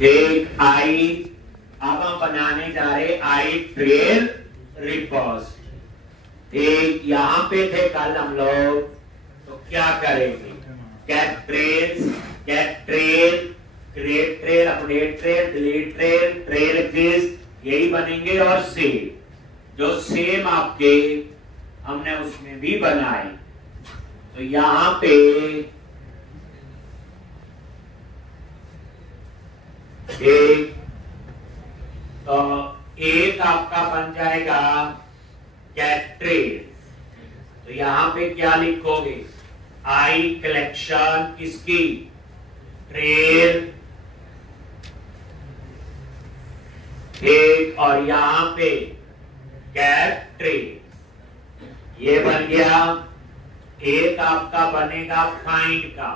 एक आई, अब हम बनाने जा रहे आई ट्रेल रिपोजिटरी। एक यहां पे थे कल हम लोग, तो क्या करेंगे, get trails, get trail, create trail, update trail, delete trail, trail exist, यही बनेंगे। और सेव, जो सेम आपके हमने उसमें भी बनाए। तो यहां पे एक, तो एक आपका बन जाएगा गेट ट्रेल। तो यहां पे क्या लिखोगे, आई कलेक्शन किसकी, ट्रेल। एक और यहां पे गेट ट्रेल, ये बन गया। एक आपका बनेगा फाइंड का,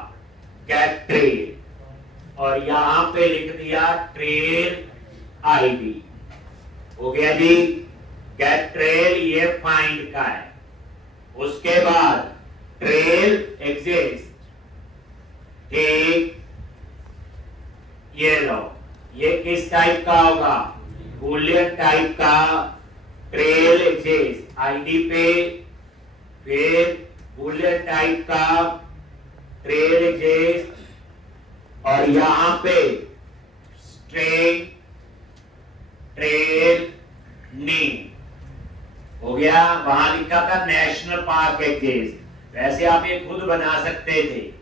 गेट ट्रेल, और यहां पे लिख दिया ट्रेल आईडी। हो गया जी, गेट ट्रेल ये फाइंड का है। उसके बाद ट्रेल एग्जिस्ट, ठीक, ये लो, ये किस टाइप का होगा, बूलियन टाइप का। ट्रेल एग्जिस्ट आईडी पे, फिर बूलियन टाइप का ट्रेल एग्जिस्ट, और यहां पे स्ट्रिंग ट्रेल नेम। हो गया। वहां लिखा था नेशनल पार्क एग्जिस्ट, वैसे आप ये खुद बना सकते थे।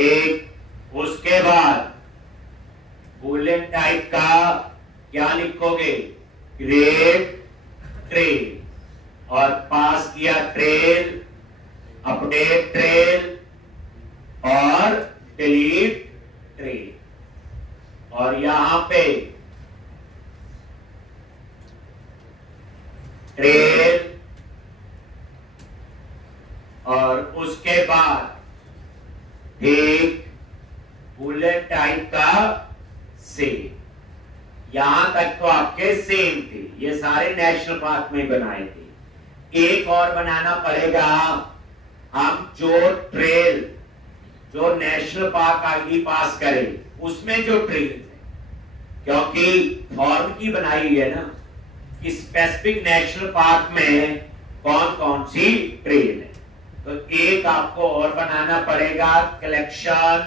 एक, उसके बाद बूलियन टाइप का क्या लिखोगे, क्रिएट ट्रेल, और पास किया ट्रेल, अपडेट ट्रेल और डिलीट ट्रेल, और यहां पे ट्रेल, और उसके बाद एक बुलेट टाइप का सेम। यहां तक तो आपके सेम थे, ये सारे नेशनल पार्क में बनाए थे। एक और बनाना पड़ेगा, हम जो ट्रेल, जो नेशनल पार्क आईडी पास करें उसमें जो ट्रेल है, क्योंकि फॉर्म की बनाई हुई है ना कि स्पेसिफिक नेशनल पार्क में कौन कौन सी ट्रेल है। तो एक आपको और बनाना पड़ेगा, कलेक्शन,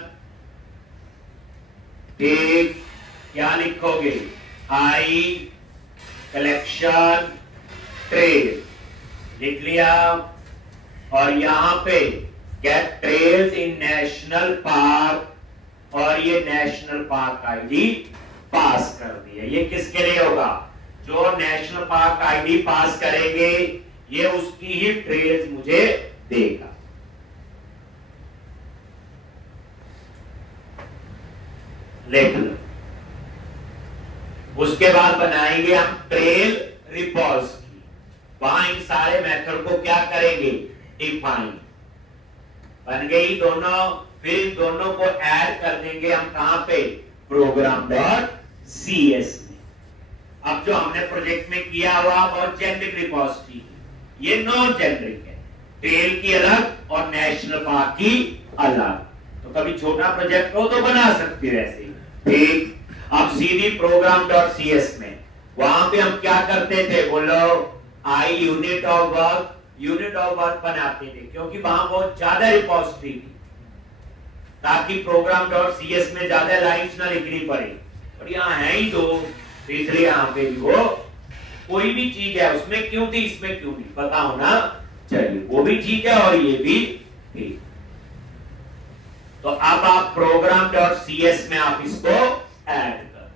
एक, क्या लिखोगे, आई कलेक्शन ट्रेल, लिख लिया। और यहां पे गेट ट्रेल्स इन नेशनल पार्क, और ये नेशनल पार्क आईडी पास कर दिया। ये किसके लिए होगा, जो नेशनल पार्क आईडी पास करेंगे ये उसकी ही ट्रेल्स मुझे देगा। लिख लो। उसके बाद बनाएंगे हम ट्रेल रिपोजिटरी, वहां इन सारे मेथड को क्या करेंगे, डिफाइन। बन गई दोनों, फिर इन दोनों को ऐड कर देंगे हम कहां पे, program.cs में। अब जो हमने प्रोजेक्ट में किया हुआ और जेनेरिक रिपोजिटरी, ये नॉन जेनेरिक है, ट्रेल की अलग और नेशनल पार्क की अलग। तो कभी छोटा प्रोजेक्ट हो तो बना सकते हो ऐसे, ठीक। अब सीधी program.cs में, वहां पे हम क्या करते थे, बोलो, I unit of work, unit of work बनाते थे, क्योंकि वहां बहुत ज्यादा रिपोजिटरी थी, ताकि program.cs में ज्यादा लाइंस ना लिखनी पड़े। और यहाँ है ही दो, इसलिए यहाँ पे भी वो कोई भी चीज है उसमें क्यों थी, इसमें क्यों नहीं, पता होना चाहिए। वो भी ठीक है और ये भी ठीक। तो अब आप program.cs में आप इसको ऐड कर,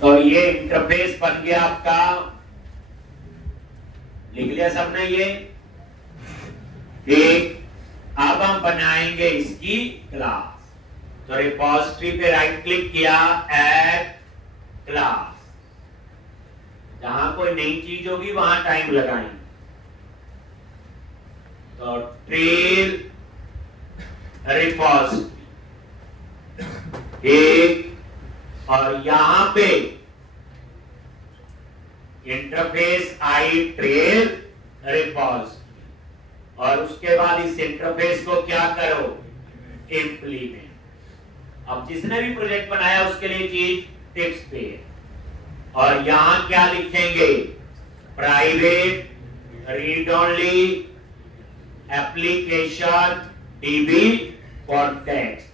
तो ये इंटरफेस बन गया आपका। लिख लिया सबने ये, ठीक। अब हम बनाएंगे इसकी क्लास। तो रिपोजिटरी पे राइट क्लिक किया, ऐड क्लास, जहां कोई नई चीज होगी वहां टाइम लगाएंगे। तो ट्रेल रिपोजिटरी, एक, और यहां पे इंटरफेस आई ट्रेल रिपॉजिटरी, और उसके बाद इस इंटरफेस को क्या करो, इंप्लीमेंट। अब जिसने भी प्रोजेक्ट बनाया उसके लिए चीज टिप्स पे है, और यहां क्या लिखेंगे, private read only application dB context,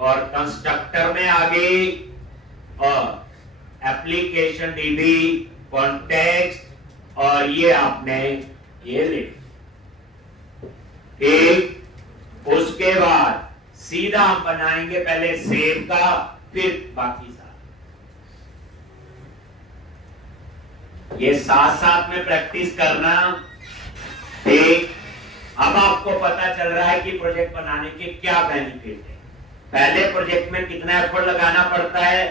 और कंस्ट्रक्टर में आगे और एप्लीकेशन डीबी कॉन्टेक्स्ट, और ये आपने ये लिख। ठीक, उसके बाद सीधा हम बनाएंगे पहले सेव का, फिर बाकी सारा। ये साथ साथ में प्रैक्टिस करना। ठीक, अब आपको पता चल रहा है कि प्रोजेक्ट बनाने के क्या बेनिफिट है। पहले प्रोजेक्ट में कितना एफर्ट लगाना पड़ता है,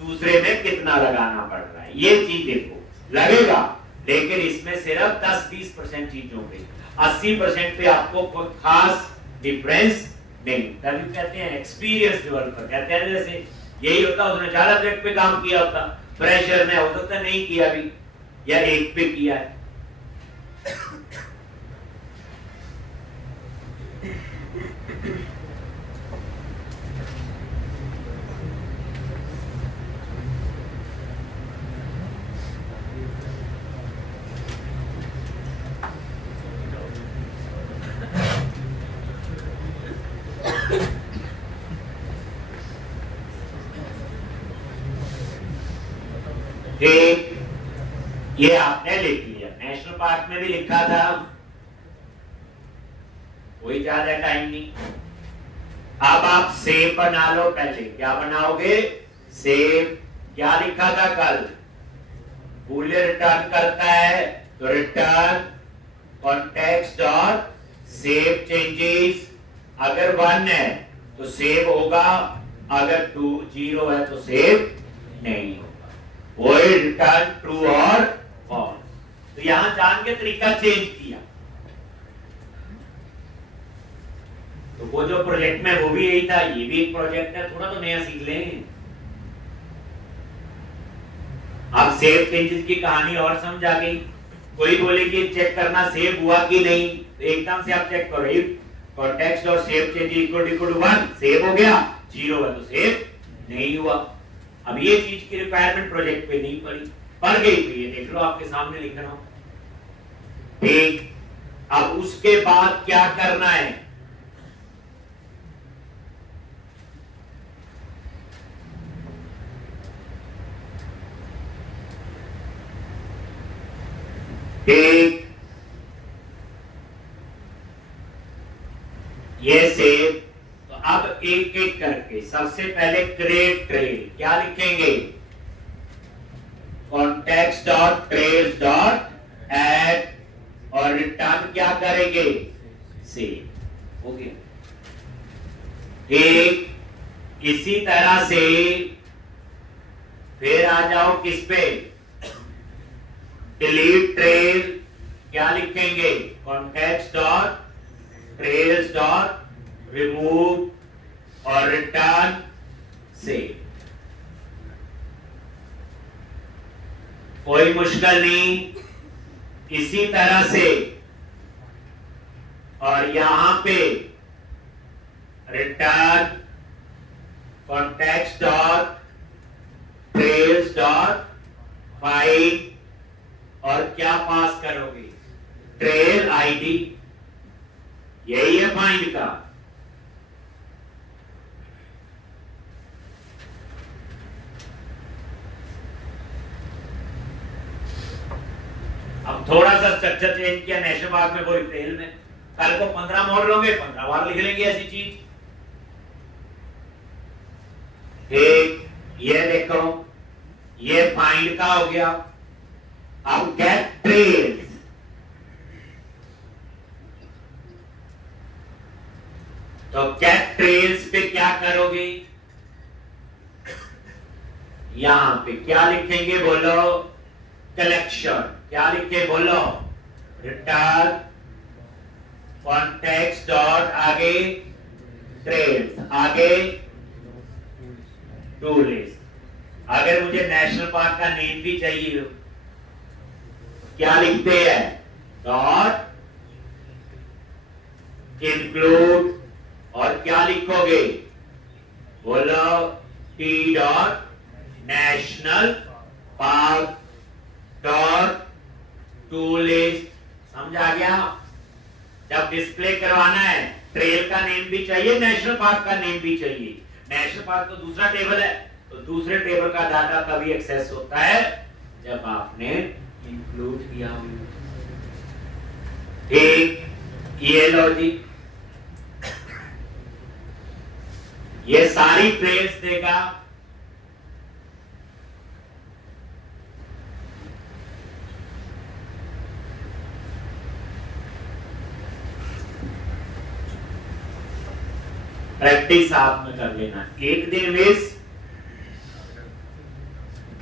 दूसरे में कितना लगाना पड़ रहा है, ये चीज देखो, लगेगा, लेकिन इसमें सिर्फ 10-20% चीजों पे, 80% पे आपको कोई खास डिफरेंस नहीं। तभी कहते हैं एक्सपीरियंस डेवलपर, कहते हैं जैसे यही होता, उसने 4 प्रोजेक्ट पे काम किया होता, फ्रेशर ने हो सकता नहीं किया भी, या एक पे किया है। ठीक, ये आपने लिख लिया। नेशनल पार्क में भी लिखा था, कोई ज्यादा टाइम नहीं। अब आप सेव बना लो। पहले क्या बनाओगे, सेव। क्या लिखा था कल, बूलियन रिटर्न करता है, तो return context dot save changes. अगर 1 है तो सेव होगा, अगर 0 है तो सेव नहीं होगा। वो रिटर्न ट्रू और फॉल्स। तो यहां जान के तरीका चेंज किया। तो वो जो प्रोजेक्ट में वो भी यही था, ये भी एक प्रोजेक्ट है, थोड़ा तो नया सीख लें। अब सेव चेंजेस की कहानी और समझ आ गई। कोई बोले कि चेक करना सेव हुआ कि नहीं, तो एकदम से आप चेक करो, कॉन्टेक्स्ट और save change equal to 1, save हो गया, 0 है तो सेव नहीं हुआ। अब ये चीज की रिक्वायरमेंट प्रोजेक्ट पे नहीं पड़ी, पड़ गई तो ये देख लो आपके सामने लिख रहा हूं। ठीक, अब उसके बाद क्या करना है, ठीक, ये सेव। तो अब एक एक करके सबसे पहले क्रिएट ट्रेल, क्या लिखेंगे, context dot trails dot add, और रिटर्न क्या करेंगे, सेव। ओके, ठीक, इसी तरह से फिर आ जाओ किस पे, डिलीट ट्रेल। क्या लिखेंगे, context dot trails dot remove, और रिटर्न सेव। कोई मुश्किल नहीं। इसी तरह से, और यहां पे return context dot trails dot find, और क्या पास करोगे, ट्रेल आईडी। यही है फाइंड का। अब थोड़ा सा स्ट्रक्चर चेंज किया नेशनल पार्क में, वो ट्रेल में। कल को 15 मोड़ लोगे, 15 बार लिख लेंगे ऐसी चीज। ठीक, ये देखो, ये फाइंड का हो गया। अब गेट ट्रेल्स, तो गेट ट्रेल्स पे क्या करोगे, यहां पे क्या लिखेंगे बोलो, कलेक्शन। क्या लिखे बोलो, रिटर्न कॉन्टेक्स्ट डॉट आगे ट्रेल्स, आगे टू लिस्ट। अगर मुझे नेशनल पार्क का नेम भी चाहिए हो क्या लिखते हैं? डॉट इंक्लूड, और क्या लिखोगे? बोलो, T dot national park dot to list. समझ आ गया? जब डिस्प्ले करवाना है, ट्रेल का नेम भी चाहिए, नेशनल पार्क का नेम भी चाहिए। नेशनल पार्क तो दूसरा टेबल है, तो दूसरे टेबल का डाटा तभी एक्सेस होता है जब आपने इंक्लूड किया हो। ठीक, ये लॉजिक, ये सारी ट्रेल्स देगा। प्रैक्टिस आप में कर लेना। एक दिन मिस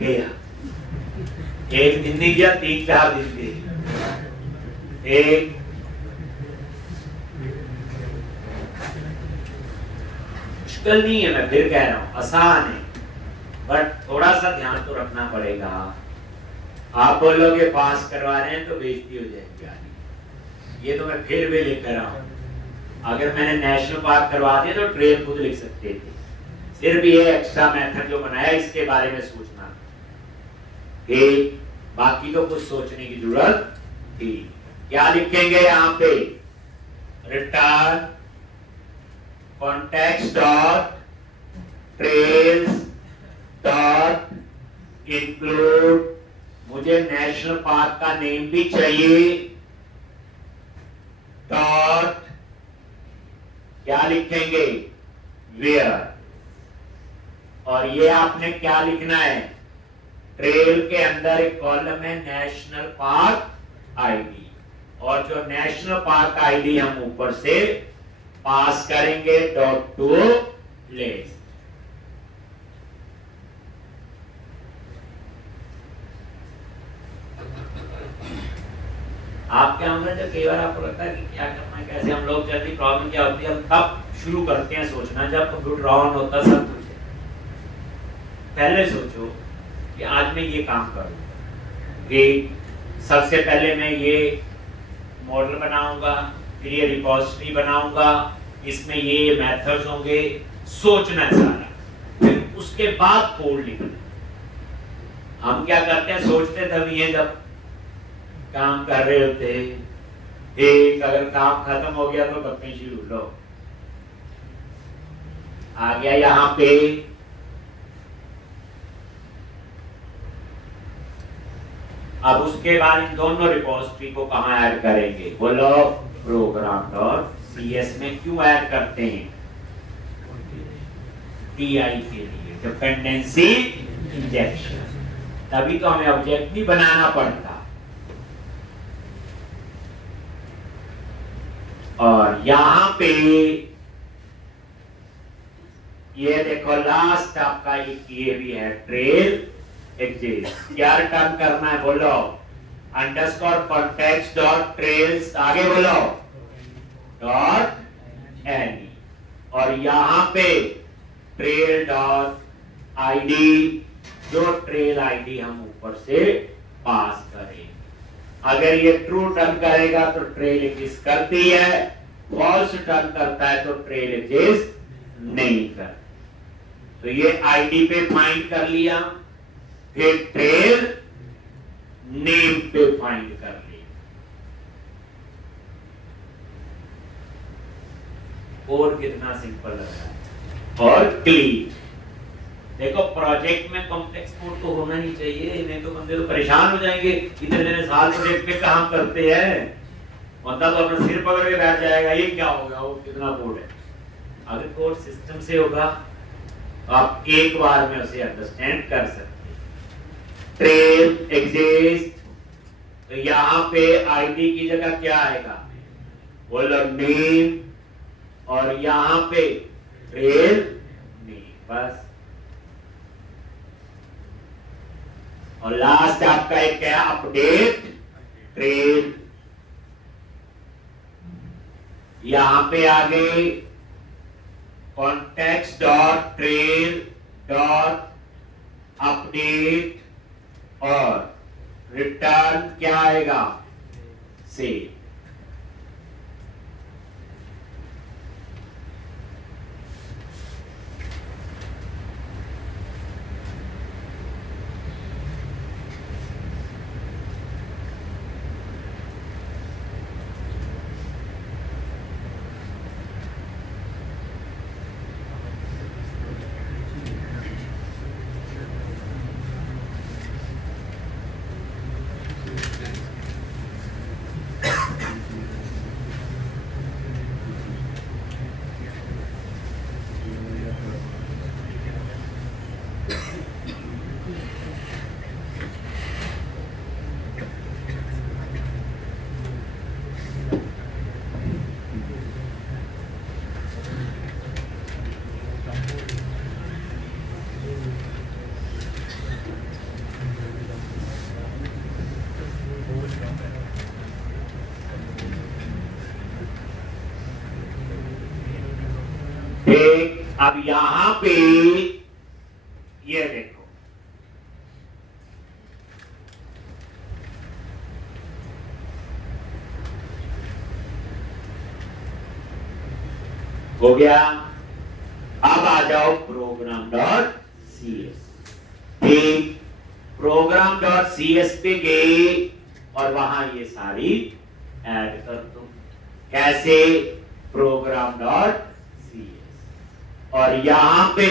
गया, एक दिन नहीं गया, 3-4 दिन गए। एक मुश्किल नहीं है, मैं फिर कह रहा हूं, आसान है, बट थोड़ा सा ध्यान तो रखना पड़ेगा। आप बोलोगे पास करवा रहे हैं तो बेइज्जती हो जाएगी। ये तो मैं फिर भी लिख रहा हूं, अगर मैंने नेशनल पार्क करवा दिया तो ट्रेल खुद लिख सकते थे। सिर्फ ये एक्स्ट्रा मेथड जो बनाया इसके बारे में सोचना कि बाकी तो कुछ सोचने की जरूरत थी। क्या लिखेंगे यहाँ पे? Return context dot trails dot include, मुझे नेशनल पार्क का नेम भी चाहिए, डॉट क्या लिखेंगे? वेयर। और ये आपने क्या लिखना है? ट्रेल के अंदर एक कॉलम है नेशनल पार्क आईडी, और जो नेशनल पार्क आईडी हम ऊपर से पास करेंगे डॉट टू लिस्ट। आपके अंदर जब कई बार आपको लगता है कि क्या करना है, कैसे हम लोग, जल्दी प्रॉब्लम क्या होती है, हम तब शुरू करते हैं सोचना जब कंप्यूटर ऑन होता सब कुछ है। पहले सोचो कि आज मैं ये काम करूँ कि सबसे पहले मैं ये मॉडल बनाऊंगा, फिर ये रिपोजिटरी बनाऊंगा, इसमें ये मेथड्स होंगे, सोचना है सारा, फिर उसके बाद कोड लिखना। हम क्या करते हैं, सोचते तभी है जब काम कर रहे होते हैं। एक अगर काम खत्म हो गया तो गप्पे शुरू लो। आ गया यहाँ पे अब उसके बाद इन दोनों रिपोजिटरी को कहां ऐड करेंगे? बोलो, program.cs में क्यों ऐड करते हैं? टीआई के लिए, डिपेंडेंसी इंजेक्शन। तभी तो हमें ऑब्जेक्ट भी बनाना पड़ता। और यहां पे ये देखो लास्ट आपका ये भी है ट्रेल एग्जिस्ट। क्या रिटर्न करना है? बोलो, अंडरस्कोर कॉन्टेक्स्ट डॉट ट्रेल्स, आगे बोलो डॉट एनी, और यहां पे ट्रेल डॉट आईडी, जो ट्रेल आईडी हम ऊपर से पास करें। अगर ये ट्रू टर्न करेगा तो ट्रेल एग्जिस्ट करती है, फॉल्स टर्न करता है तो ट्रेल एग्जिस्ट नहीं करती। तो ये आईडी पे फाइंड कर लिया, फिर ट्रेल नेम पे फाइंड कर लिया। और कितना सिंपल लग रहा है और क्लीन। देखो प्रोजेक्ट में कॉम्प्लेक्स कोड तो होना नहीं चाहिए, नहीं तो बंदे तो परेशान हो जाएंगे। इतने साल प्रोजेक्ट पे काम करते हैं, बंदा तो अपना सिर पकड़ के बैठ जाएगा, ये क्या होगा, वो कितना कोड है। अगर कोड सिस्टम से होगा तो आप एक बार में उसे अंडरस्टैंड कर सकते हैं। ट्रेल एग्जिस्ट, तो यहां पे आईडी की जगह क्या आएगा? बोलो नेम, और यहां पे ट्रेल नेम, बस। और लास्ट आपका एक क्या? Update trail. यहां पे आगे context dot trail dot update और रिटर्न क्या आएगा, सेव। अब यहां पे ये देखो, हो गया। अब आ जाओ प्रोग्राम डॉट सी एस। ठीक, प्रोग्राम डॉट सी एस पे गए और वहां ये सारी ऐड कर दो। कैसे, प्रोग्राम डॉट सी एस, और यहां पे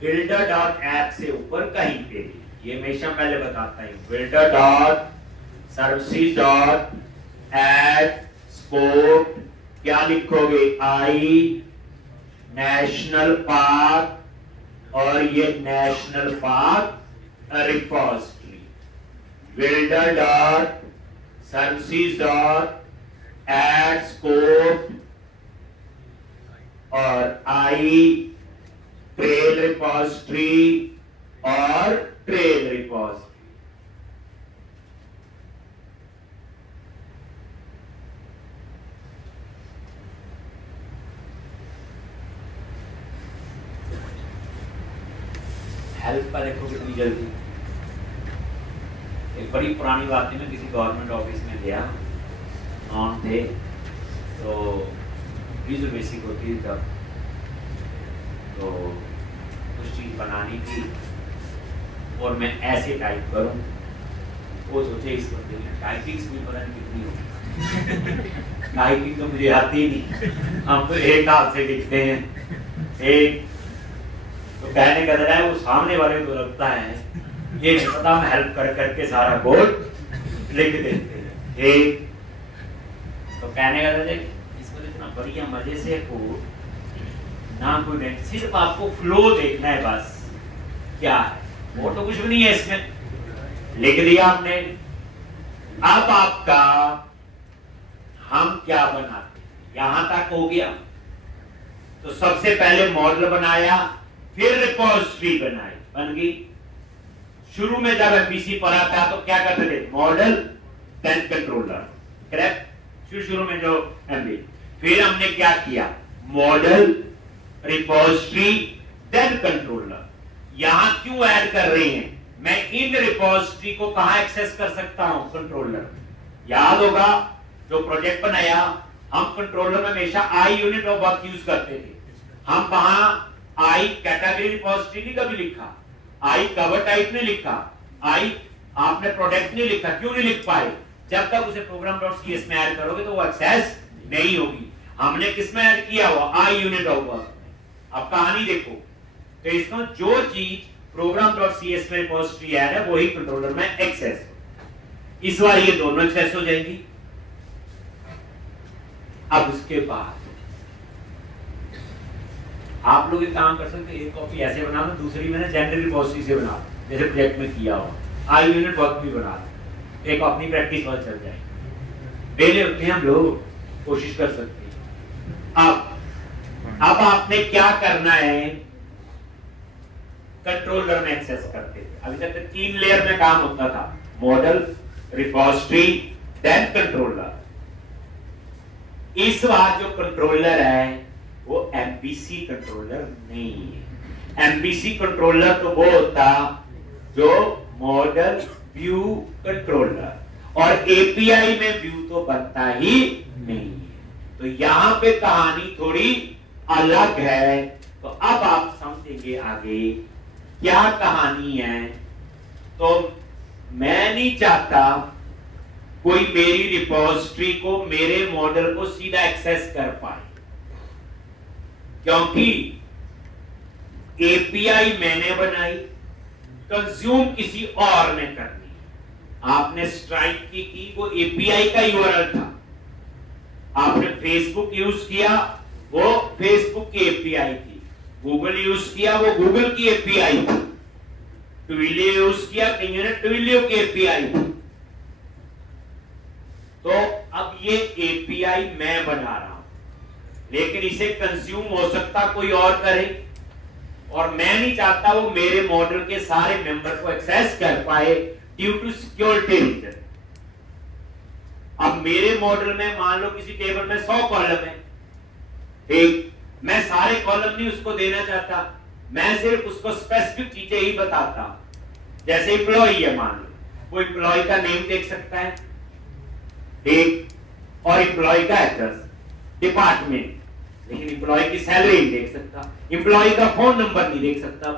बिल्डर डॉट ऐप से ऊपर कहीं पे भी, ये हमेशा पहले बताता हूं, builder dot services dot add scope, क्या लिखोगे, आई नेशनल पार्क और ये national park repository, builder dot services dot add scope और आई ट्रेल रिपोजिटरी और ट्रेल रिपोजिटरी। हेल्प पर देखो कितनी जल्दी। एक बड़ी पुरानी बात थी, मैं किसी गवर्नमेंट ऑफिस में गया, नॉन थे तो जो बेसिक होती है तब, तो कुछ चीज़ बनानी थी और मैं ऐसे टाइप करूं, वो सोचे इस बंदे ने टाइपिंग स्पीड पता नहीं कितनी होगी। टाइपिंग तो मुझे आती ही नहीं, हम तो एक हाथ से लिखते हैं। एक तो कहने का है वो सामने वाले को लगता है ये नहीं पता, हम हेल्प कर करके सारा कोड लिख देते हैं। एक तो कहने का था इसको इतना बढ़िया मजे से कोड ना, कोई नहीं, सिर्फ आपको फ्लो देखना है बस, क्या है वो तो कुछ भी नहीं है इसमें, लिख दिया आपने। अब आपका हम क्या बनाते, यहां तक हो गया। तो सबसे पहले मॉडल बनाया, फिर रिपोजिटरी बनाई, बन गई। शुरू में जब एमपीसी पढ़ा था तो क्या करते थे, मॉडल देन कंट्रोलर, करेक्ट, शुरू में जो एमपी, फिर हमने क्या किया, मॉडल रिपोजिटरी देन कंट्रोलर। यहां क्यों ऐड कर रहे हैं, मैं इन रिपोजिटरी को कहां एक्सेस कर सकता हूं, कंट्रोलर। याद होगा जो प्रोजेक्ट बनाया, हम कंट्रोलर में हमेशा I unit of work use करते थे। हम वहां आई कैटेगरी रिपोजिटरी नहीं कभी लिखा, आई कवर टाइप नहीं लिखा, आई आपने प्रोडक्ट नहीं लिखा। क्यों नहीं लिख पाए, जब तक उसे प्रोग्राम डॉट सीएस में ऐड करोगे तो वो एक्सेस नहीं होगी। हमने किस में ऐड किया हुआ, आई यूनिट ऑफ वर्क। अब कहानी देखो, तो इसका जो चीज प्रोग्राम डॉट सीएस में रिपोजिटरी ऐड है वही कंट्रोलर में एक्सेस हो। इस बार ये दोनों एक्सेस हो जाएंगी। अब उसके बाद आप लोग एक काम कर सकते हैं, एक कॉपी ऐसे बना दो, दूसरी मैंने जनरल रिपोजिटरी से बना दो, जैसे प्रोजेक्ट में किया हो, आई यूनिट वर्क भी बना दो, एक अपनी प्रैक्टिस बहुत चल जाए। पहले होते हैं हम लोग, कोशिश कर सकते हैं। अब आपने क्या करना है, कंट्रोलर में एक्सेस करते थे। अभी तक 3 लेयर में काम होता था, मॉडल, रिपोजिटरी, देन कंट्रोलर। इस बार जो कंट्रोलर है वो एमपीसी कंट्रोलर नहीं है। एमपीसी कंट्रोलर तो वो होता जो मॉडल व्यू कंट्रोलर, और एपीआई में व्यू तो बनता ही नहीं है। तो यहां पे कहानी थोड़ी अलग है। तो अब आप समझेंगे आगे क्या कहानी है। तो मैं नहीं चाहता कोई मेरी रिपोजिटरी को, मेरे मॉडल को सीधा एक्सेस कर पाए, क्योंकि एपीआई मैंने बनाई, कंज्यूम किसी और ने करनी। आपने स्ट्राइक की वो एपीआई का यूआरएल था। आपने फेसबुक यूज किया, वो फेसबुक की एपीआई थी। गूगल यूज किया, वो गूगल की एपीआई थी। ट्विलियो यूज किया, कईयों ने ट्विलियो की एपीआई थी। तो अब ये एपीआई मैं बना रहा हूं, लेकिन इसे कंज्यूम हो सकता कोई और करे, और मैं नहीं चाहता वो मेरे मॉडल के सारे मेंबर को एक्सेस कर पाए ड्यू टू सिक्योरिटी रीजन। अब मेरे मॉडल में मान लो किसी टेबल में 100 कॉलम है, ठीक, मैं सारे कॉलम नहीं उसको देना चाहता, मैं सिर्फ उसको स्पेसिफिक चीजें ही बताता। जैसे एम्प्लॉय है, मान लो वो एम्प्लॉय का नेम देख सकता है, ठीक, और एम्प्लॉय का एड्रेस, डिपार्टमेंट, लेकिन एम्प्लॉय की सैलरी नहीं देख सकता, एम्प्लॉय का फोन नंबर नहीं देख सकता।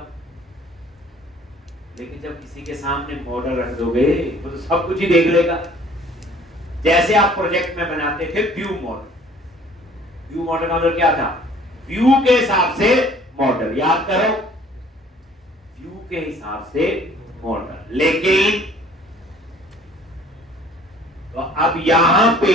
लेकिन जब किसी के सामने मॉडल रख दोगे वो तो सब कुछ ही देख लेगा। जैसे आप प्रोजेक्ट में बनाते थे व्यू मॉडल, व्यू मॉडल का मतलब क्या था? व्यू के हिसाब से मॉडल, याद करो, व्यू के हिसाब से मॉडल। लेकिन तो अब यहां पे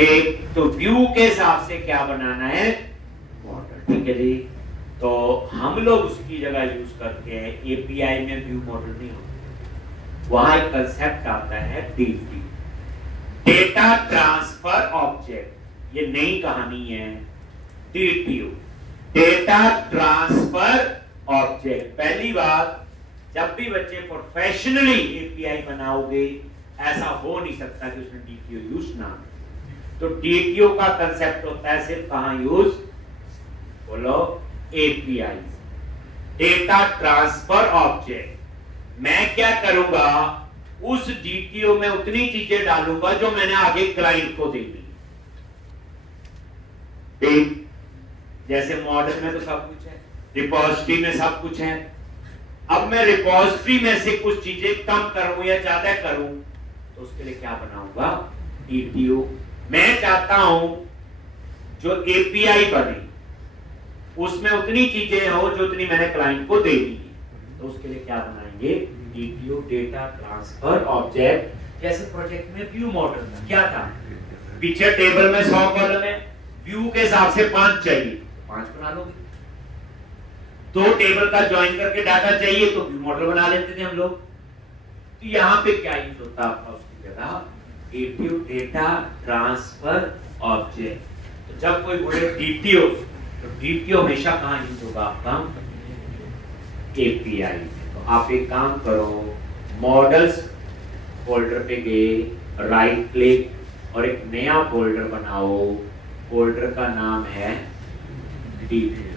एक तो व्यू के हिसाब से क्या बनाना है? मॉडल, ठीक है जी। तो हम लोग उसकी जगह यूज करते हैं, एपीआई में व्यू मॉडल नहीं होता, वहां एक कंसेप्ट आता है डीटी, डेटा ट्रांसफर ऑब्जेक्ट। ये नई कहानी है, डीटीओ, डेटा ट्रांसफर ऑब्जेक्ट। पहली बात, जब भी बच्चे प्रोफेशनली एपीआई बनाओगे, ऐसा हो नहीं सकता कि उसने डीटीओ यूज ना। तो डीटीओ का कंसेप्ट होता है सिर्फ कहां यूज? बोलो, एपीआई, डेटा ट्रांसफर ऑब्जेक्ट। मैं क्या करूंगा, उस डीटीओ में उतनी चीजें डालूंगा जो मैंने आगे क्लाइंट को दे दी। जैसे मॉडल में तो सब कुछ है, रिपोजिटरी में सब कुछ है। अब मैं रिपोजिटरी में से कुछ चीजें कम करूं या ज्यादा करूं, तो उसके लिए क्या बनाऊंगा? डीटीओ। मैं चाहता हूं जो एपीआई बने उसमें उतनी चीजें हो जो उतनी मैंने क्लाइंट को दे दी, तो उसके लिए क्या बनाएंगे? DTO, data transfer object. जैसे प्रोजेक्ट में व्यू मॉडल था, क्या था? पीछे टेबल में 100 कॉलम है, व्यू के हिसाब से 5 चाहिए, 5 बना लोगे। 2 टेबल का ज्वाइन करके डाटा चाहिए तो व्यू मॉडल बना लेते थे हम लोग। तो यहां पे क्या यूज होता है उसकी जगह? DTO, data transfer object. तो जब कोई बोले डीटीओ, तो डीटीओ हमेशा कहां यूज होगा आपका? एपीआई। तो आप एक काम करो, मॉडल्स फोल्डर पे गए, राइट क्लिक और एक नया फोल्डर बनाओ। फोल्डर का नाम है डीटीओ।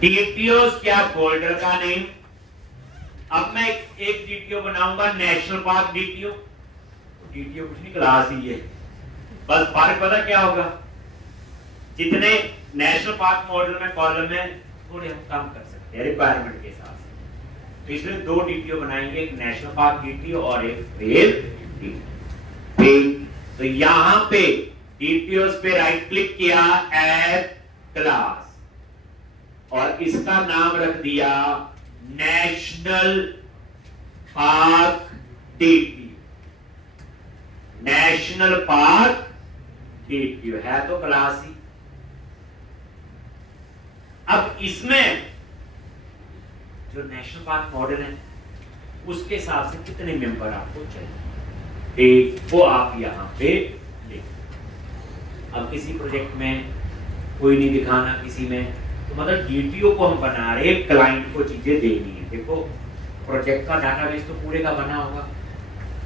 डीटीओ क्या? फोल्डर का नेम। अब मैं एक डीटीओ बनाऊंगा, नेशनल पार्क डीटीओ। डीटीओ कुछ नहीं, क्लास ही है। बस फर्क पता क्या होगा? जितने नेशनल पार्क मॉडल में कॉलम है, थोड़े हम कम कर सकते हैं रिक्वायरमेंट के हिसाब से। तो इसलिए 2 डीटीओ बनाएंगे, एक नेशनल पार्क डीटीओ और एक रेल डीटीओ। तो यहां पे डीटीओ पे राइट क्लिक किया, ऐड क्लास, और इसका नाम रख दिया national park DTO. National park DTO है तो क्लास ही। अब इसमें जो नेशनल पार्क मॉडल है उसके हिसाब से कितने मेंबर आपको चाहिए, एक वो आप यहां पे अब किसी प्रोजेक्ट में कोई नहीं दिखाना, किसी में तो मतलब डीटीओ को हम बना रहे, क्लाइंट को चीजें देनी है। देखो प्रोजेक्ट का डाटाबेस तो पूरे का बना होगा,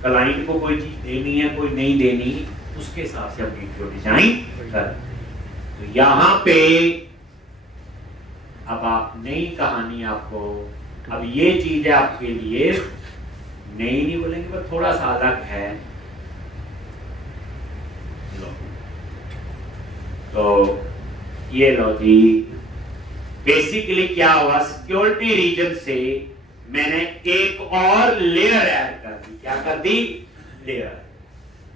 क्लाइंट को कोई चीज देनी है कोई नहीं देनी, उसके हिसाब से हम डीटीओ डिजाइन कर। तो यहाँ पे अब आप नई कहानी, आपको अब ये चीज है आपके लिए नई नहीं बोलेंगे पर थोड़ा सा अलग है। तो ये लो जी, बेसिकली क्या हुआ, सिक्योरिटी रीजन से मैंने एक और लेयर ऐड कर दी। क्या कर दी? लेयर।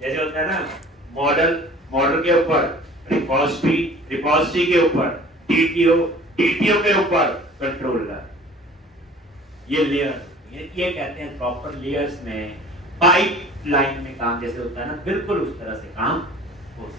जैसे होता है ना मॉडल के ऊपर रिपोजिटरी के ऊपर टीटीओ के ऊपर कंट्रोलर, ये लेयर, ये कहते हैं प्रॉपर लेयर्स में पाइपलाइन में काम जैसे होता है ना, बिल्कुल उस तरह से काम होता है।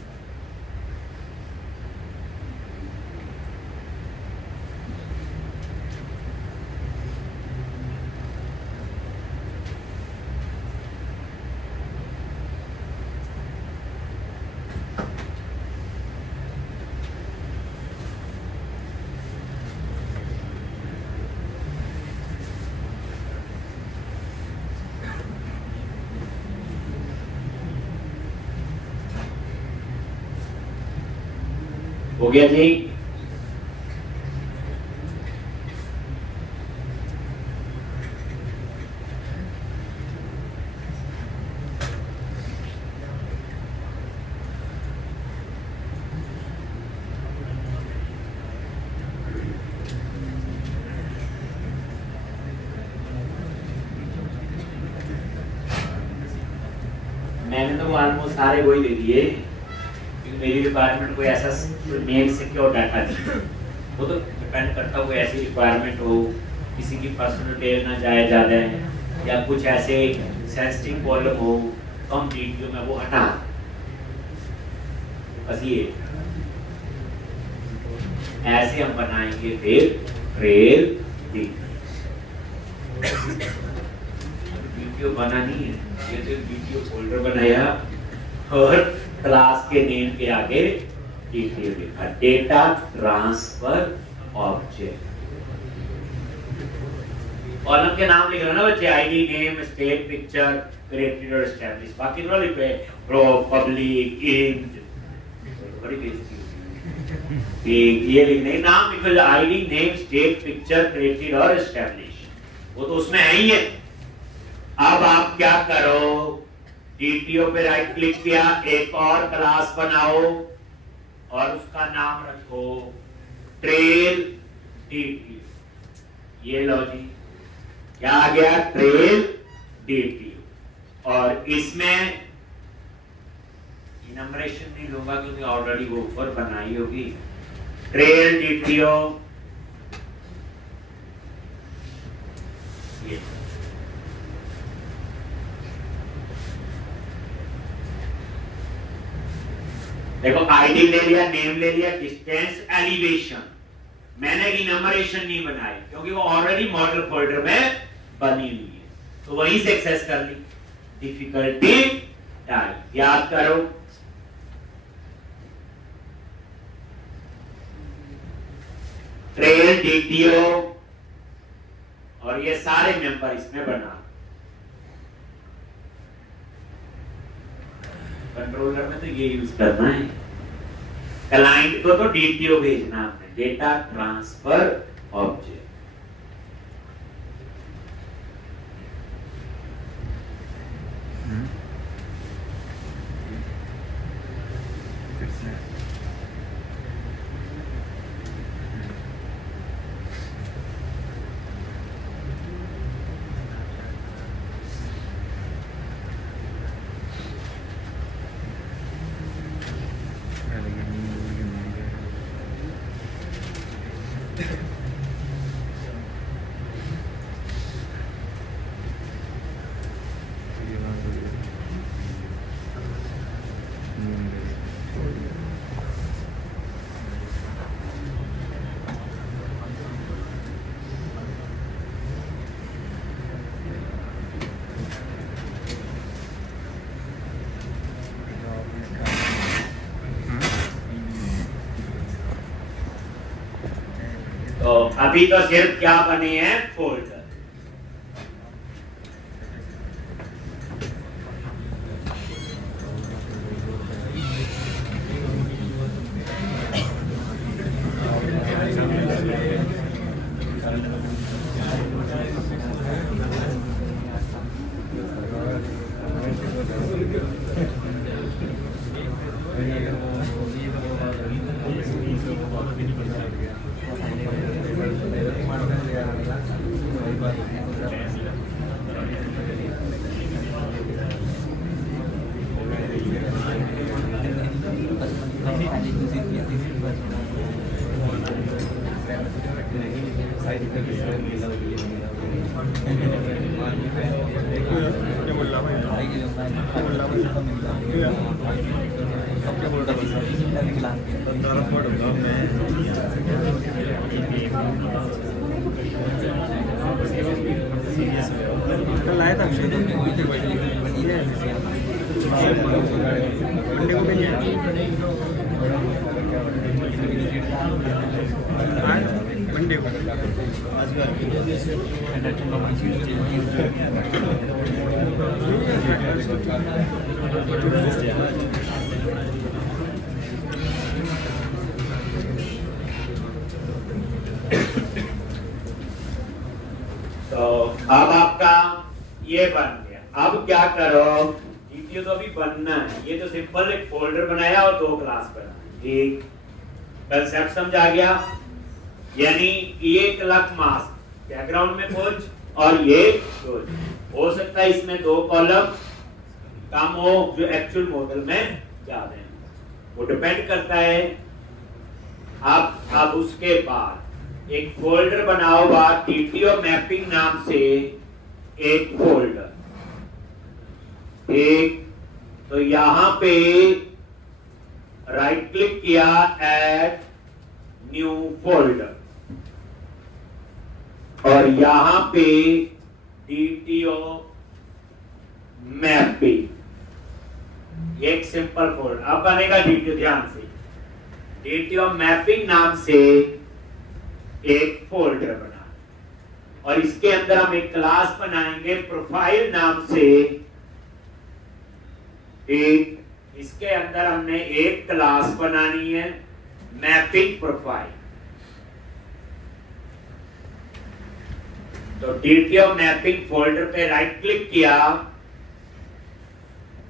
हो गया जी? मैंने तो ऑलमोस्ट सारे वही दे दिए, मेरी रिक्वायरमेंट कोई ऐसा मेल सिक्योर डाटा नहीं, वो तो डिपेंड करता है कोई ऐसी रिक्वायरमेंट हो, किसी की पर्सनल डिटेल ना जाए ज़्यादा या कुछ ऐसे सेंसिटिव कॉलम हो तो हम डीटीओ में वो हटा। बस ये ऐसे हम बनाएंगे फिर ट्रेल डीटीओ बना नहीं है, ये तो डीटीओ फोल्डर बनाया और क्लास के नेम के आगे डीटीओ लिखा, डेटा ट्रांसफर ऑब्जेक्ट। कॉलम के नाम लिख रहे ना बच्चे, ID, name, state, picture, created और एस्टैब्लिश, बाकी तो लिखे प्रो, पब्लिक, इंट, बड़ी बेइज्जती। ये लिखने नाम लिखो, ID, name, state, picture, created और एस्टैब्लिश, वो तो उसमें है ही है। अब आप क्या करो, डीटीओ पे राइट क्लिक किया, एक और क्लास बनाओ और उसका नाम रखो ट्रेल डीटीओ। ये लो जी, क्या आ गया? Trail DTO. और इसमें इनमरेशन नहीं लूंगा क्योंकि ऑलरेडी वो ऊपर बनाई होगी। ट्रेल डीटीओ, ये देखो आईडी ले लिया, नेम ले लिया, डिस्टेंस, एलिवेशन। मैंने इनमरेशन नहीं बनाई क्योंकि वो ऑलरेडी मॉडल फोल्डर में बनी हुई है, तो वहीं से एक्सेस कर ली। डिफिकल्टी टाइप याद करो, ट्रेल डीटीओ और ये सारे मेंबर इसमें बना। कंट्रोलर में तो ये यूज करना है, क्लाइंट को तो डीटीओ भेजना है, डेटा ट्रांसफर ऑब्जेक्ट। तो अभी तो सिर्फ क्या बने हैं, फोल्डर। लाया था मंडे को तो अब आपका ये बन गया। अब क्या करो, डीटीओ तो अभी बनना है। ये तो सिंपल एक फोल्डर बनाया और 2 क्लास बना। एक कंसेप्ट समझ आ गया, यानी एक अलग मास्क बैकग्राउंड में कुछ और ये कुछ हो सकता है। इसमें 2 कॉलम कम हो जो एक्चुअल मॉडल में ज्यादा है, वो डिपेंड करता है। अब उसके बाद एक फोल्डर बना हुआ डीटीओ मैपिंग नाम से एक फोल्डर। एक तो यहां पे राइट क्लिक किया, ऐड न्यू फोल्डर, और यहां पे डीटीओ मैपिंग, एक सिंपल फोल्डर। अब बनेगा डीटीओ, ध्यान से, डीटीओ मैपिंग नाम से एक फोल्डर बना, और इसके अंदर हम एक क्लास बनाएंगे प्रोफाइल नाम से। एक इसके अंदर हमने एक क्लास बनानी है मैपिंग प्रोफाइल। तो डीटीओ मैपिंग फोल्डर पे राइट क्लिक किया,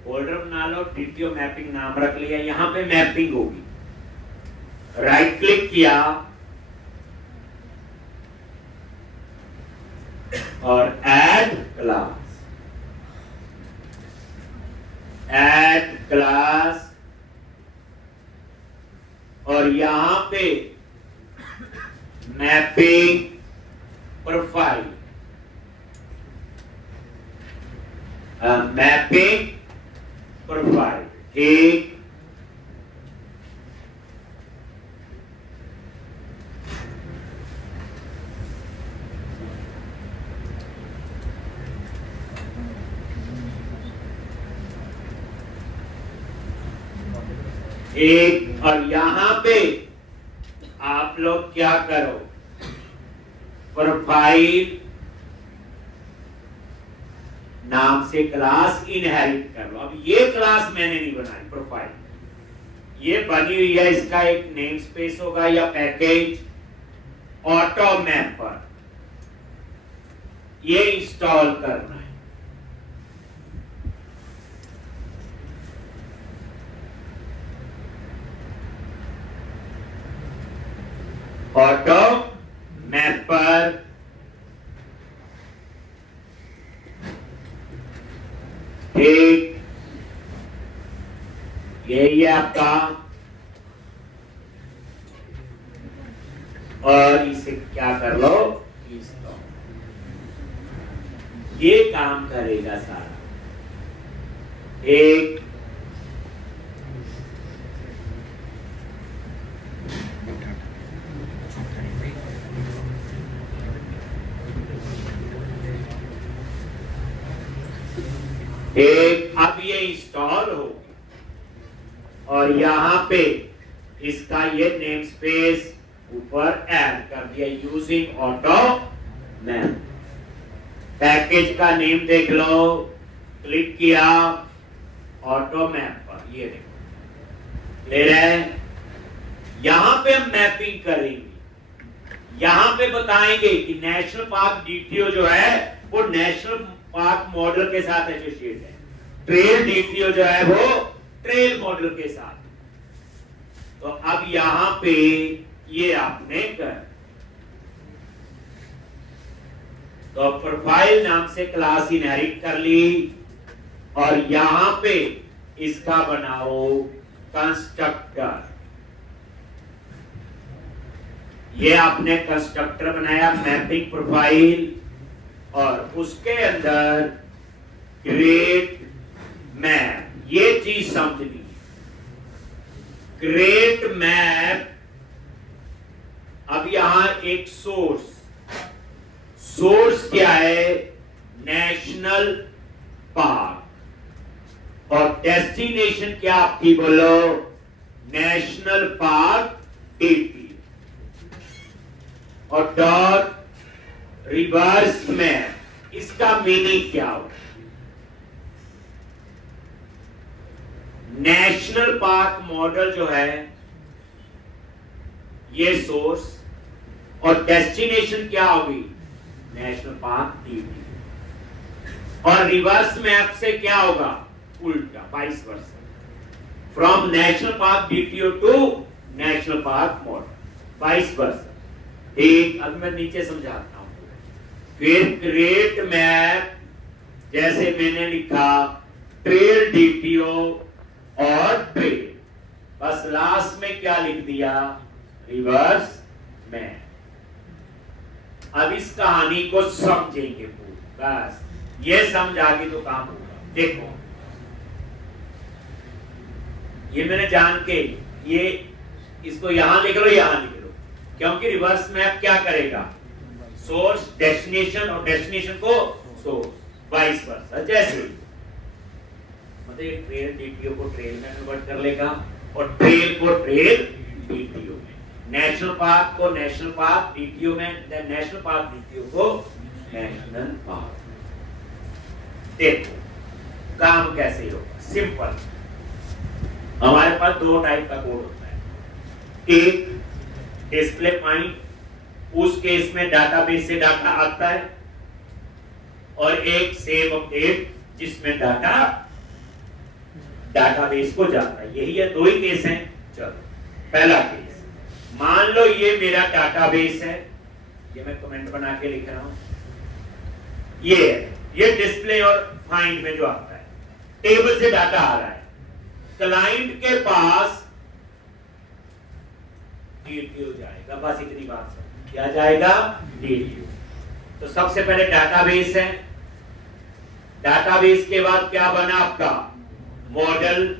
फोल्डर बना लो, डीटीओ मैपिंग नाम रख लिया, यहां पे मैपिंग होगी। राइट क्लिक किया और ऐड क्लास, ऐड क्लास, और यहां पे मैपिंग प्रोफाइल, मैपिंग प्रोफाइल। एक एक और यहां पे आप लोग क्या करो, प्रोफाइल नाम से क्लास इनहेरिट कर लो। अब ये क्लास मैंने नहीं बनाई, प्रोफाइल ये बनी हुई है, इसका एक नेम स्पेस होगा या पैकेज ऑटो मैपर, ये इंस्टॉल करना है। ऑटो मैपर ठीक, यही है आपका, और इसे क्या कर लो, ये काम करेगा सारा। एक अब ये इंस्टॉल हो और यहां पे इसका ये नेम स्पेस ऊपर ऐड कर दिया यूजिंग ऑटो मैप। पैकेज का नेम देख लो, क्लिक किया ऑटो मैप पर, ये देखो क्लियर है। यहां पे हम मैपिंग करेंगे, यहां पे बताएंगे कि नेशनल पार्क डीटीओ जो है वो नेशनल पार्क मॉडल के साथ एसोसिएट है, ट्रेल डीटीओ जो है वो ट्रेल मॉडल के साथ। तो अब यहां पे ये आपने कर, तो प्रोफाइल नाम से क्लास इनहेरिट कर ली और यहां पे इसका बनाओ कंस्ट्रक्टर। ये आपने कंस्ट्रक्टर बनाया मैपिंग प्रोफाइल और उसके अंदर क्रिएट मैप, ये चीज समझनी। क्रिएट मैप, अब यहां एक सोर्स क्या है, नेशनल पार्क, और डेस्टिनेशन क्या आपकी बोलो, नेशनल पार्क डीटी, और डॉट रिवर्स मैप, इसका मीनिंग क्या हो, नेशनल पार्क मॉडल जो है ये सोर्स, और डेस्टिनेशन क्या होगी, नेशनल पार्क डीटी, और रिवर्स मैप से क्या होगा, उल्टा, vice versa, from national park DTO to national park model, vice versa. ठीक, अब मैं नीचे समझाता हूं। फिर क्रिएट मैप, जैसे मैंने लिखा ट्रेल डीटीओ और ट्रेल, बस लास्ट में क्या लिख दिया, रिवर्स मैप। अब इस कहानी को समझेंगे पूरी, बस ये समझ आ गई तो काम होगा। देखो ये मैंने जान के ये इसको यहां लिख लो, यहां लिख लो, क्योंकि रिवर्स मैप क्या करेगा, सोर्स डेस्टिनेशन और डेस्टिनेशन को सोर्स, वाइस वर्सा। जैसे मतलब ट्रेल डीटीओ को ट्रेल में कन्वर्ट कर लेगा और ट्रेल को ट्रेल डीटीओ में, नेशनल पार्क को नेशनल पार्क डीटीओ में, नेशनल पार्क डीटीओ को नेशनल पार्क। देखो काम कैसे होगा, सिंपल। हमारे पास दो टाइप का कोड होता है, एक डिस्प्ले पॉइंट, उस केस में डाटाबेस से डाटा आता है, और एक सेव अपडेट जिसमें डाटा डाटाबेस को जाता है। यही है, दो ही केस हैं। चलो पहला केस, मान लो ये मेरा डाटाबेस है, ये मैं कमेंट बना के लिख रहा हूं, ये डिस्प्ले और फाइंड में जो आता है, टेबल से डाटा आ रहा है, क्लाइंट के पास डीटीओ जाएगा, बस इतनी बात है, क्या जाएगा, डीटीओ। तो सबसे पहले डाटाबेस है, डाटाबेस के बाद क्या बना आपका, मॉडल,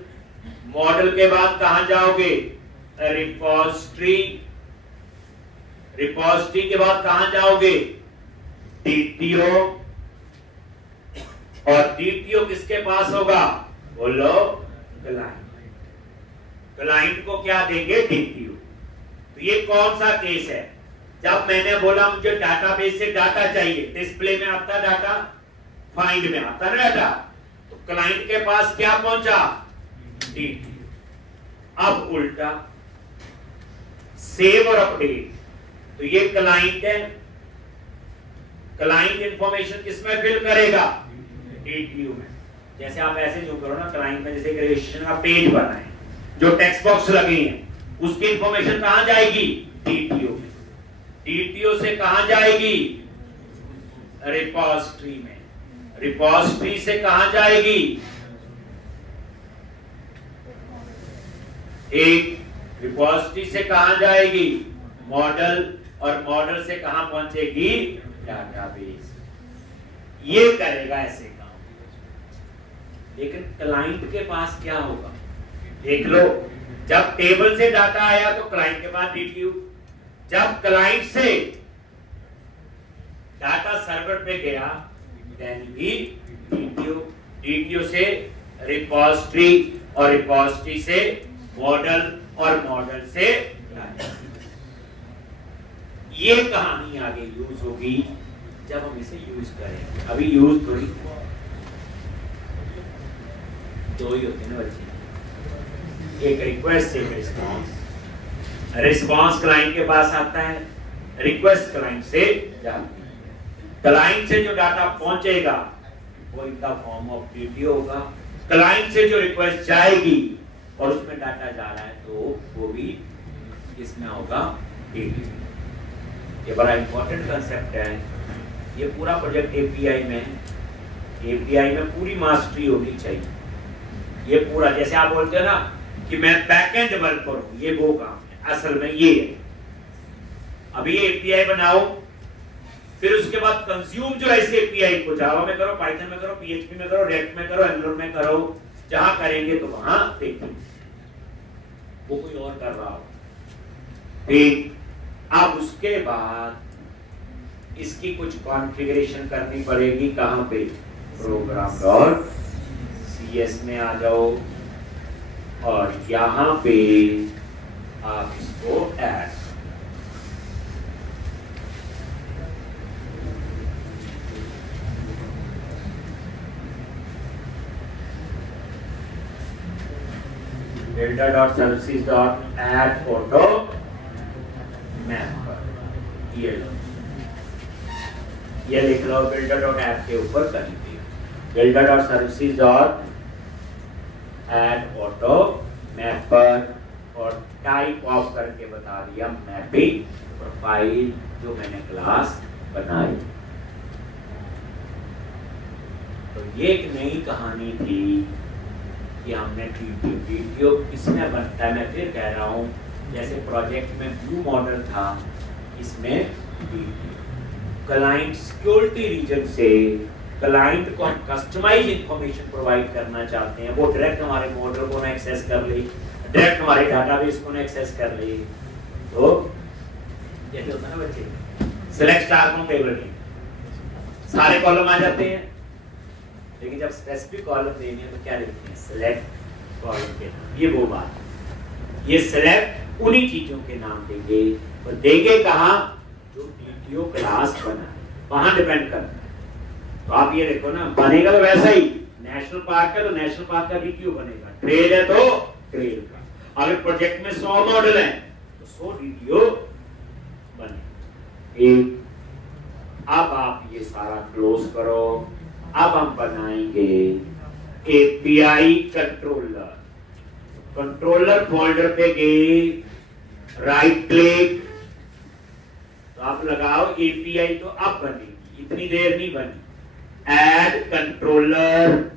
मॉडल के बाद कहां जाओगे, रिपोजिटरी, रिपोजिटरी के बाद कहां जाओगे, डीटीओ, और डीटीओ किसके पास होगा, बोलो क्लाइंट, क्लाइंट को क्या देंगे, डीटीओ। तो ये कौन सा केस है, जब मैंने बोला मुझे डाटाबेस से डाटा चाहिए, डिस्प्ले में आता डाटा, फाइंड में आता ना डाटा, तो क्लाइंट के पास क्या पहुंचा, डीटीओ। अब उल्टा सेव और अपडेट, तो ये क्लाइंट है, क्लाइंट इंफॉर्मेशन किसमें फिल करेगा, डीटीओ में। जैसे आप ऐसे जो करो ना, क्लाइंट में जैसे रजिस्ट्रेशन का पेज बनाए, जो टेक्स्ट बॉक्स लगे हैं, उसकी इंफॉर्मेशन कहां जाएगी, डीटीओ में, डीटीओ से कहां जाएगी, रिपोजिटरी में, रिपोजिटरी से कहां जाएगी, एक रिपोजिटरी से कहां जाएगी, मॉडल, और मॉडल से कहां पहुंचेगी, डाटाबेस। ये करेगा ऐसे काम। लेकिन क्लाइंट के पास क्या होगा, देख लो, जब टेबल से डाटा आया तो क्लाइंट के पास डीटीओ, जब क्लाइंट से डाटा सर्वर पे गया देन भी डीटीओ, डीटीओ से रिपोजिटरी, और रिपोजिटरी से मॉडल, और मॉडल से डाटा। ये कहानी आगे यूज होगी जब हम इसे यूज करें। अभी यूज थोड़ी दो ही होते हैं ना बच्चे, एक रिक्वेस्ट एक रिस्पॉन्स। रिस्पॉन्स क्लाइंट के पास आता है, रिक्वेस्ट क्लाइंट से जाती है। क्लाइंट से जो डाटा पहुंचेगा वो in the form of video होगा। क्लाइंट से जो रिक्वेस्ट जाएगी और उसमें डाटा जा रहा है तो वो भी इसमें होगा वीडियो। ये बड़ा इंपॉर्टेंट कंसेप्ट है। ये पूरा प्रोजेक्ट एपीआई में पूरी मास्टरी होनी चाहिए। ये पूरा, जैसे आप बोलते हो ना कि मैं बैकएंड डेवलपर हूं, ये वो काम है, असल में ये है। अभी ये एपीआई बनाओ, फिर उसके बाद कंज्यूम जो ऐसे एपीआई को जावा में करो, पाइथन में करो, पीएचपी में करो, रिएक्ट में करो, एंगुलर में करो, जहां करेंगे तो वहां देखेंगे वो कोई और कर रहा हो। ठीक, अब उसके बाद इसकी कुछ कॉन्फ़िगरेशन करनी पड़ेगी। कहां पे? program.cs में आ जाओ और यहां पे आप इसको ऐड builder.services.add photo mapper, ये लिख लो builder.app के ऊपर करेंगे builder.services.add photo mapper और टाइप ऑफ करके बता दिया मैपिंग प्रोफाइल जो मैंने क्लास बनाई। तो ये एक नई कहानी थी कि हमने वीडियो किसमें बनता है। मैं फिर कह रहा हूँ, जैसे प्रोजेक्ट में व्यू मॉडल था, इसमें क्लाइंट सिक्योरिटी रीजन से क्लाइंट को हम कस्टमाइज इंफॉर्मेशन प्रोवाइड करना चाहते हैं। वो डायरेक्ट हमारे मॉडल को ना एक्सेस कर ले, डायरेक्ट हमारे डाटाबेस को ना एक्सेस कर ले। तो जैसे होता है ना बच्चे, सिलेक्ट स्टार फ्रॉम टेबल, सारे कॉलम आ जाते हैं, लेकिन जब स्पेसिफिक कॉलम देनी है तो क्या लिखते हैं? सिलेक्ट कॉलम के नाम। ये वो बात, ये सिलेक्ट उन्हीं चीजों के नाम देंगे, और देंगे कहाँ? जो वीडियो क्लास बना है वहां डिपेंड करता है। तो आप ये देखो ना, बनेगा तो वैसा ही, नेशनल पार्क है तो नेशनल पार्क का वीडियो बनेगा, ट्रेल है तो ट्रेल का। अगर प्रोजेक्ट में 100 मॉडल है तो 100 वीडियो बने। अब आप ये सारा क्लोज करो। अब हम बनाएंगे एपीआई कंट्रोलर। कंट्रोलर फोल्डर पे गए, राइट क्लिक, तो आप लगाओ एपीआई, तो अब बनेगी, इतनी देर नहीं बनी। ऐड कंट्रोलर,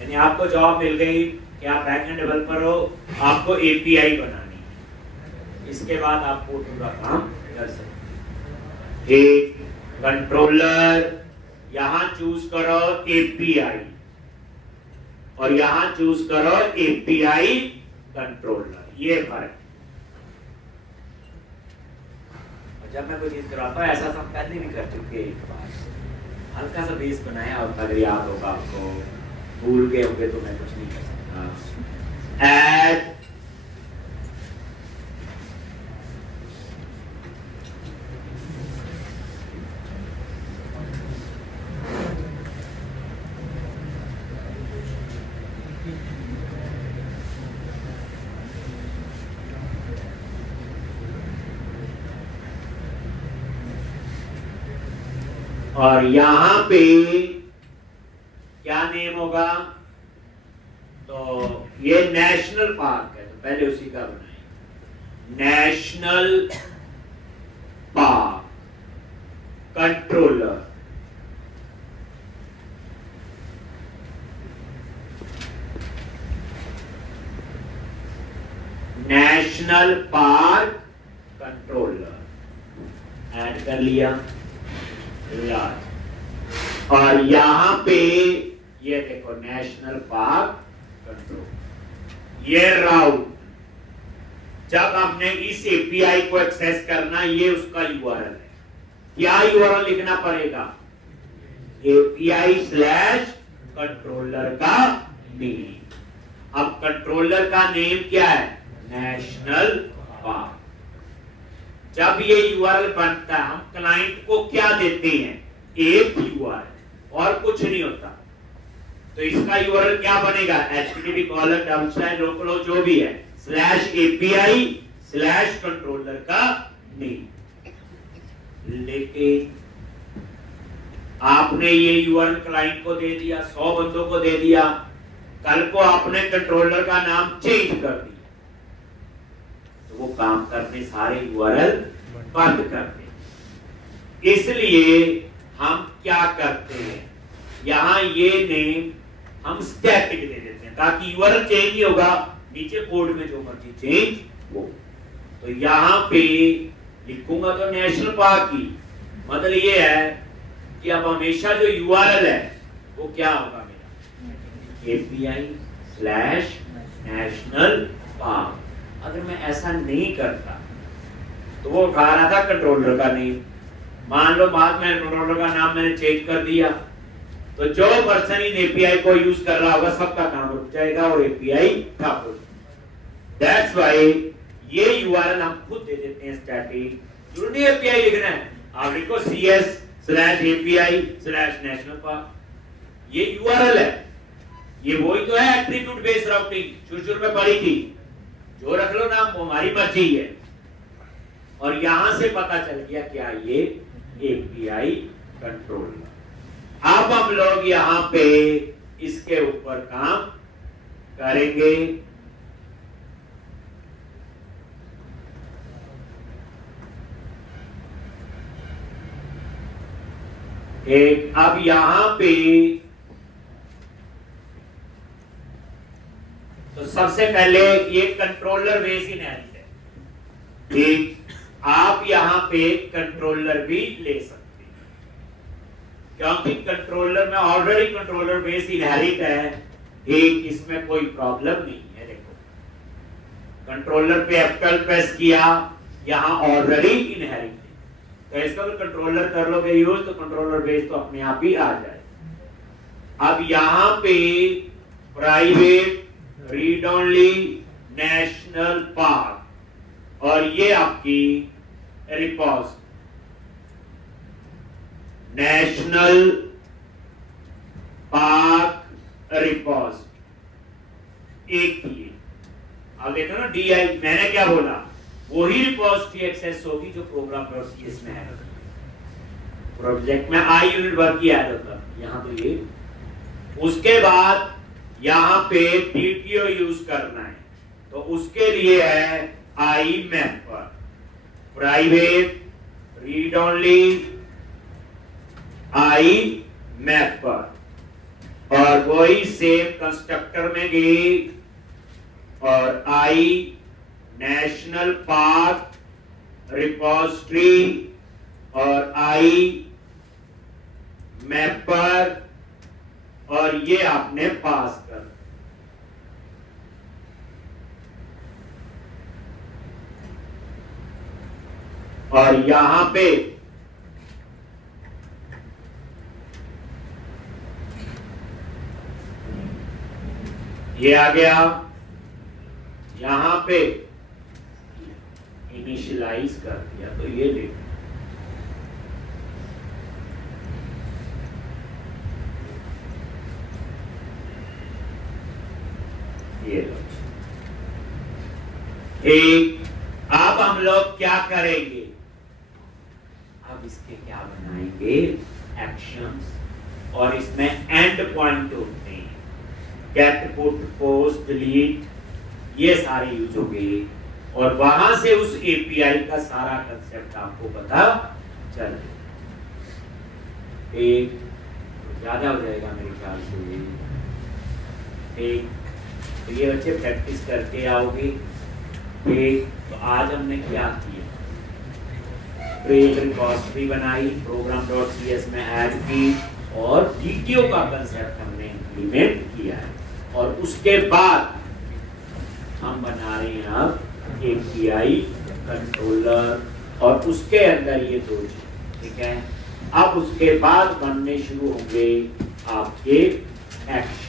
यानी आपको जॉब मिल गई कि आप बैकएंड डेवलपर हो, आपको एपीआई बनानी है। इसके बाद आपको पूरा काम कर सकते। एक कंट्रोलर, यहां चूज करो एपीआई और यहां चूज करो एपीआई कंट्रोलर, ये फर्क। जब मैं कोई चीज कराता हूं, ऐसा सब पहले भी कर चुके हैं, एक बार हल्का सा बेस बनाया और अगर याद होगा आपको, भूल गए होंगे तो मैं कुछ नहीं कर सकता। ऐड और यहां पे क्या नेम होगा? तो ये नेशनल पार्क है तो पहले उसी का बनाएंगे, national park controller. National park controller add कर लिया। और यहां पे ये देखो नेशनल पार्क कंट्रोल, ये राउट। जब हमने इस एपीआई को एक्सेस करना, ये उसका यूआरएल है। क्या यूआरएल लिखना पड़ेगा? API/कंट्रोलर का नेम। अब कंट्रोलर का नेम क्या है? National park. जब ये यूआरएल बनता है, हम क्लाइंट को क्या देते हैं? एक यूआरएल, और कुछ नहीं होता। तो इसका यूआरएल क्या बनेगा? http:// जो भी है /API/कंट्रोलर का नेम। लेकिन आपने ये यूआरएल क्लाइंट को दे दिया, 100 बंदों को दे दिया, कल को आपने कंट्रोलर का नाम चेंज कर दिया, तो वो काम करने सारे यूआरएल बंद कर दे। इसलिए हम क्या करते हैं, यहां ये नेम हम स्टैटिक दे देते हैं, ताकि यूआरएल चेंज नहीं होगा, नीचे कोड में जो मर्जी चेंज हो। तो यहां पे लिखूंगा तो नेशनल पार्क की मतलब ये है कि अब हमेशा जो यूआरएल है वो क्या होगा मेरा? API/national park। अगर मैं ऐसा नहीं करता तो वो उठा रहा था कंट्रोलर का नेम। मान लो बाद में कंट्रोलर का नाम मैंने चेंज कर दिया, तो जो पर्सन इन एपीआई को यूज कर रहा होगा सबका काम रुक जाएगा और एपीआई ठप हो जाएगा। दैट्स व्हाई ये यूआरएल हम खुद दे देते हैं स्टैटिक। जरूरी नहीं एपीआई लिखना है, आप लिखो CS/API/national park। ये यूआरएल है, ये वही तो है एट्रीब्यूट बेस्ड राउटिंग, शुरू में पढ़ी थी। जो रख लो नाम, वो हमारी मर्जी है। और यहां से पता चल गया क्या ये एपीआई कंट्रोलर। अब हम लोग यहां पे इसके ऊपर काम करेंगे। एक अब यहां पे तो सबसे पहले ये कंट्रोलर बेस इनहेरिट है, ठीक। आप यहां पे कंट्रोलर भी ले सकते हैं, क्योंकि कंट्रोलर में ऑलरेडी कंट्रोलर बेस इनहेरिट है, ठीक। इसमें कोई प्रॉब्लम नहीं है। देखो कंट्रोलर पे F12 प्रेस किया, यहां ऑलरेडी इनहेरिट है, तो इसका तो कंट्रोलर कर लोगे यूज, तो कंट्रोलर बेस तो अपने आप ही आ जाए। अब यहां पे private read only national park, और ये आपकी रिपोज नेशनल पार्क रिपोज एक ही। अब देखो ना DI, मैंने क्या बोला, वही रिपोजिटरी एक्सेस होगी जो program.cs में है। प्रोजेक्ट में आई यूनिट वर्क की ऐड होता है, यहां तो ये। उसके बाद यहां पे TTO यूज करना है, तो उसके लिए है I mapper, private read only I mapper, और वही सेम कंस्ट्रक्टर में गई और आई नेशनल पार्क रिपोजिटरी और आई मैपर, और ये आपने पास कर। और यहां पे ये आ गया, यहां पे इनिशियलाइज कर दिया, तो ये देखो एक। अब हम लोग क्या करेंगे, अब इसके क्या बनाएंगे एक्शंस, और इसमें एंड पॉइंट होते हैं, गेट पुट पोस्ट डिलीट, ये सारे यूज हो गए, और वहां से उस एपीआई का सारा कंसेप्ट आपको पता चल। एक ज्यादा हो जाएगा मेरे ख्याल से, एक तो ये बच्चे प्रैक्टिस करके आओगे। एक तो आज हमने क्या किया, ट्रेल रिपोजिटरी बनाई, program.cs में ऐड की, और DTO का कंसेप्ट हमने इंप्लीमेंट किया है, और उसके बाद हम बना रहे हैं अब API कंट्रोलर, और उसके अंदर ये दो चीज, ठीक है। अब उसके बाद बनने शुरू होंगे आपके एक्शन।